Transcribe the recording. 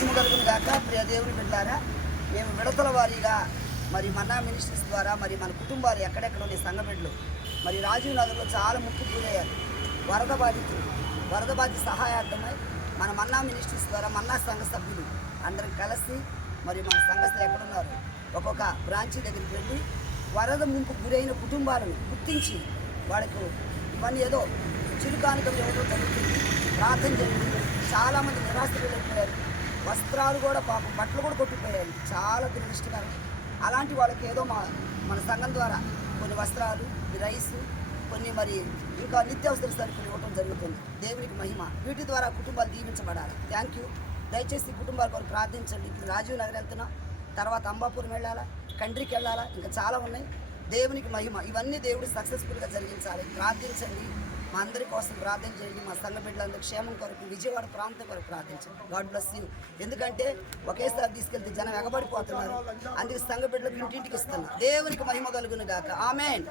మహిమ కలుగును గాక ప్రియ దేవుని బిడ్డారా మేము విడతల వారీగా మరి మన్నా మినిస్ట్రీస్ ద్వారా మరి మన కుటుంబాలు ఎక్కడెక్కడ ఉన్నాయి సంఘ బిడ్డలు. మరి రాజీవ్ నగర్లో చాలా ముప్పు గురయ్యారు. వరద బాధితులు వరద బాధిత సహాయార్థమై మన మన్నా మినిస్ట్రీస్ ద్వారా మన్నా సంఘ సభ్యులు అందరం కలిసి మరి మన సంఘస్థులు ఎక్కడున్నారు ఒక్కొక్క బ్రాంచ్ దగ్గరికి వెళ్ళి వరద ముంపు గురైన కుటుంబాలను గుర్తించి వాళ్ళకు ఇవన్నీ ఏదో చిరుకానుకలు ఇవ్వడం జరుగుతుంది. ప్రార్థన జరిగింది. చాలామంది నిరాశ అయిపోయారు వస్త్రాలు కూడా పాపం బట్టలు కూడా కొట్టిపోయాయి. చాలా దురదృష్టకరం. అలాంటి వాళ్ళకి ఏదో మా మన సంఘం ద్వారా కొన్ని వస్త్రాలు రైస్ కొన్ని మరి ఇంకా నిత్యావసర సరుకులు ఇవ్వటం జరుగుతుంది. దేవునికి మహిమ. వీటి ద్వారా కుటుంబాలు దీవించబడాలి. థ్యాంక్ యూ దయచేసి కుటుంబాల కొరకు ప్రార్థించండి. ఇప్పుడు రాజీవ్ నగర్ వెళ్తున్నాం తర్వాత అంబాపురం వెళ్ళాలా కండ్రికి వెళ్ళాలా ఇంకా చాలా ఉన్నాయి. దేవునికి మహిమ. ఇవన్నీ దేవుడు సక్సెస్ఫుల్గా జరిగించాలి. ప్రార్థించండి. మా అందరి కోసం ప్రార్థన చేయండి. మా సంఘ బిడ్డలందరూ క్షేమం కొరకు విజయవాడ ప్రాంతం కొరకు ప్రార్థించండి. గాడ్ బ్లెస్ యూ ఎందుకంటే ఒకేసారి తీసుకెళ్తే జనం ఎగబడిపోతున్నారు. అందుకే సంఘ బిడ్డలకు ఇంటింటికి ఇస్తున్నారు దేవునికి మహిమ కలుగును గాక. ఆమెన్